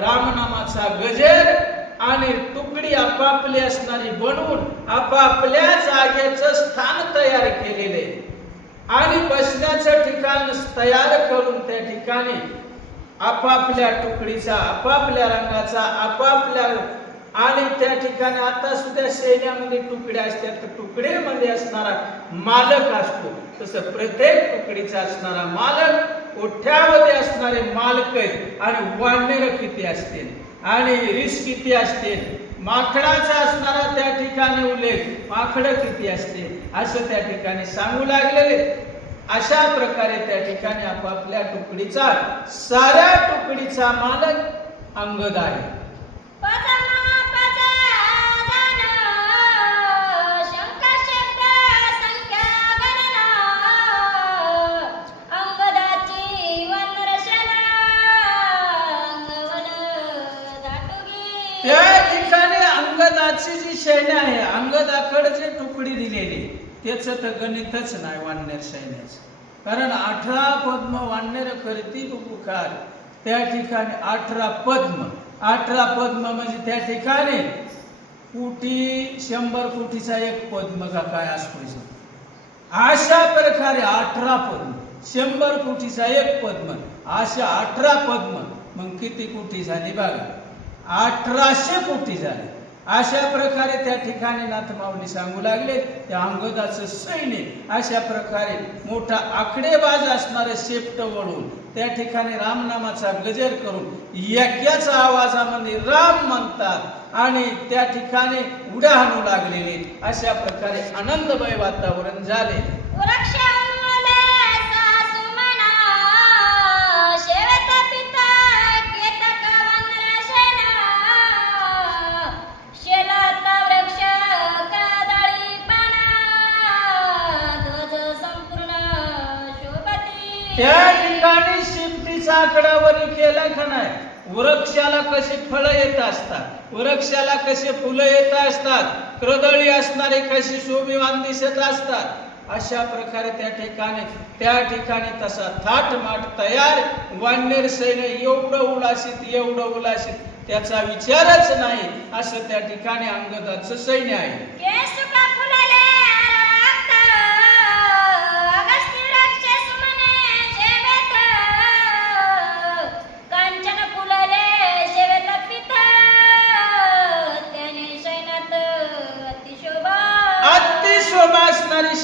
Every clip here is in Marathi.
रामनामाचा गजर आणि तुकडी आपापली असणारी बनवून आपापल्या जागेचं स्थान तयार केलेले. आणि बसण्याचं ठिकाण तयार करून त्या ठिकाणी आपापल्या तुकडीचा आपापल्या रंगाचा आपापल्या आणि त्या ठिकाणी आता सुद्धा सैन्यामध्ये तुकड्या असतात. तर तुकडेमध्ये असणारा मालक असतो. तसं प्रत्येक तुकडीचा असणारा मालक ओठ्यामध्ये असणारे मालक आहेत आणि वाढणेर किती असतील? आणि रिस किती असतील? माखडाचा असणारा त्या ठिकाणी उल्लेख माखडं किती असते असं त्या ठिकाणी सांगू लागलेले. अशा प्रकारे त्या ठिकाणी आपापल्या तुकडीचा साऱ्या तुकडीचा मालक अंगद आहे. अंगदाची जी शैली आहे अंगदाकडे जे तुकडी दिलेली त्याच तर गणितच नाही वाननेर सैन्याचं कारण अठरा पद्म वाननेर करती उपकार. त्या ठिकाणी अठरा पद्म अठरा पद्म म्हणजे त्या ठिकाणी कोटी शंभर कोटीचा एक पद्म का काय असतो अशा प्रकारे अठरा पद्म शंभर कोटीचा एक पद्म अशा अठरा पद्म मग किती कोटी झाली बघा? अठराशे कोटी झाले. अशा प्रकारे त्या ठिकाणी नाथमाऊली सांगू लागले त्या अंगदाचं सैन्य अशा प्रकारे मोठा आकडेबाज असणारे शेपट वळून त्या ठिकाणी रामनामाचा गजर करून याक्याचा आवाजामध्ये राम म्हणतात आणि त्या ठिकाणी उड्या हाणू लागलेले. अशा प्रकारे आनंदमय वातावरण झाले. त्या ठिकाणी शिफ्टीचा आकडावरी केला का नाही? वृक्षाला कशी फळं येत असतात? वृक्षाला कसे फुलं येत असतात? क्रदळी असणारे कशी शोभिवान दिसत असतात? अशा प्रकारे त्या ठिकाणी त्या ठिकाणी तसा थाटमाट तयार वाननेर सैन्य एवढं उलासित एवढं उलासित त्याचा विचारच नाही असं त्या ठिकाणी अंगदाचं सैन्य आहे.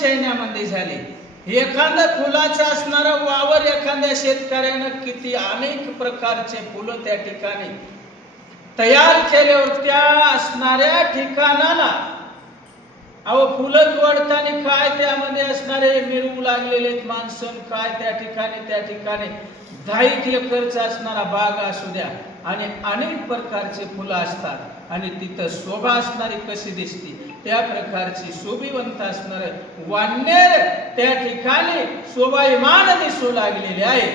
सैन्यामध्ये झाले. एखादा फुलाचा असणारा वावर एखाद्या शेतकऱ्यानं किती अनेक प्रकारचे फुलं त्या ठिकाणी तयार केल्यावर त्या असणाऱ्या ठिकाणाला. अहो फुलं तोडताना काय त्यामध्ये असणारे मिरवू लागलेले माणसं काय त्या ठिकाणी त्या ठिकाणी. दहा एक एकरचा असणारा बाग असू द्या. आणि अनेक प्रकारचे फुलं असतात. आणि तिथं शोभा असणारी कशी दिसती? त्या प्रकारची शोभिवंत असणार वाननेर त्या ठिकाणी शोभायमान दिसू लागलेले आहे.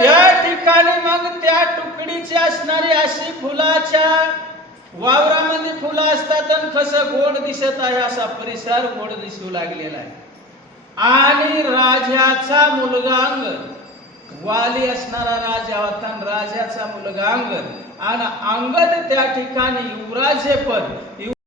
त्या ठिकाणी मग त्या तुकडीची असणारी अशी फुलाच्या वावरामध्ये फुलं असतात आणि कसं गोड दिसत आहे असा परिसर गोड दिसू लागलेला आहे. आणि राजाचा मुलगा अंगद वाली असणारा राजा होता राजाचा मुलगा अंगद आणि अंगद त्या ठिकाणी युवराजे पद